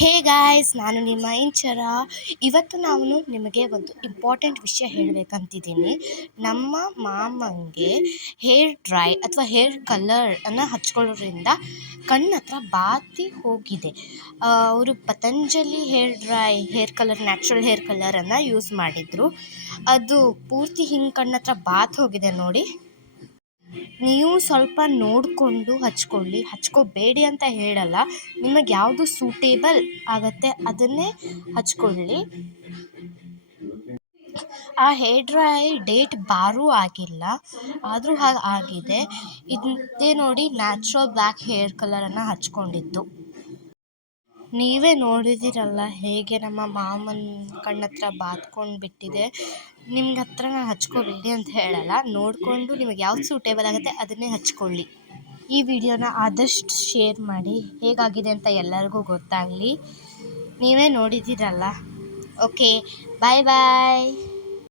Hey guys, ನಾನು ನಿಮ್ಮ ಇಂಚರ. ಇವತ್ತು ನಾನು ನಿಮಗೆ ಒಂದು ಇಂಪಾರ್ಟೆಂಟ್ ವಿಷಯ ಹೇಳಬೇಕಂತಿದ್ದೀನಿ. ನಮ್ಮ ಮಾಮಂಗೆ ಹೇರ್ ಡ್ರೈ ಅಥವಾ ಹೇರ್ ಕಲರನ್ನು ಹಚ್ಕೊಳ್ಳೋದ್ರಿಂದ ಕಣ್ಣು ಹತ್ರ ಬಾತಿ ಹೋಗಿದೆ. ಅವರು Patanjali hair colour natural hair ಕಲರನ್ನು ಯೂಸ್ ಮಾಡಿದರು. ಅದು ಪೂರ್ತಿ ಹಿಂಗೆ ಕಣ್ಣು ಹತ್ರ ಬಾತ್ ಹೋಗಿದೆ ನೋಡಿ. ನೀವು ಸ್ವಲ್ಪ ನೋಡಿಕೊಂಡು ಹಚ್ಕೋಬೇಡಿ ಅಂತ ಹೇಳಲ್ಲ. ನಿಮಗೆ ಯಾವುದು ಸೂಟೇಬಲ್ ಆಗುತ್ತೆ ಅದನ್ನೇ ಹಚ್ಕೊಳ್ಳಿ. ಆ ಹೇರ್ ಡ್ರೈ ಡೇಟ್ ಬಾರೂ ಆಗಿಲ್ಲ, ಆದರೂ ಹಾಗೆ ಆಗಿದೆ. ಇದೇ ನೋಡಿ, ನ್ಯಾಚುರಲ್ ಬ್ಲ್ಯಾಕ್ ಹೇರ್ ಕಲರನ್ನು ಹಚ್ಕೊಂಡಿದ್ದು. ನೀವೇ ನೋಡಿದಿರಲ್ಲ ಹೇಗೆ ನಮ್ಮ ಮಾಮನ ಕಣ್ಣತ್ರ ಬಾತ್ಕೊಂಡು ಬಿಟ್ಟಿದೆ. ನಿಮ್ಗೆ ಹತ್ರ ನಾನು ಹಚ್ಕೋಬೇಡಿ ಅಂತ ಹೇಳಲ್ಲ, ನೋಡಿಕೊಂಡು ನಿಮಗೆ ಯಾವ್ದು ಸೂಟೇಬಲ್ ಆಗುತ್ತೆ ಅದನ್ನೇ ಹಚ್ಕೊಳ್ಳಿ. ಈ ವಿಡಿಯೋನ ಆದಷ್ಟು ಶೇರ್ ಮಾಡಿ, ಹೇಗಾಗಿದೆ ಅಂತ ಎಲ್ಲರಿಗೂ ಗೊತ್ತಾಗಲಿ. ನೀವೇ ನೋಡಿದ್ದೀರಲ್ಲ. ಓಕೆ, ಬಾಯ್ ಬಾಯ್.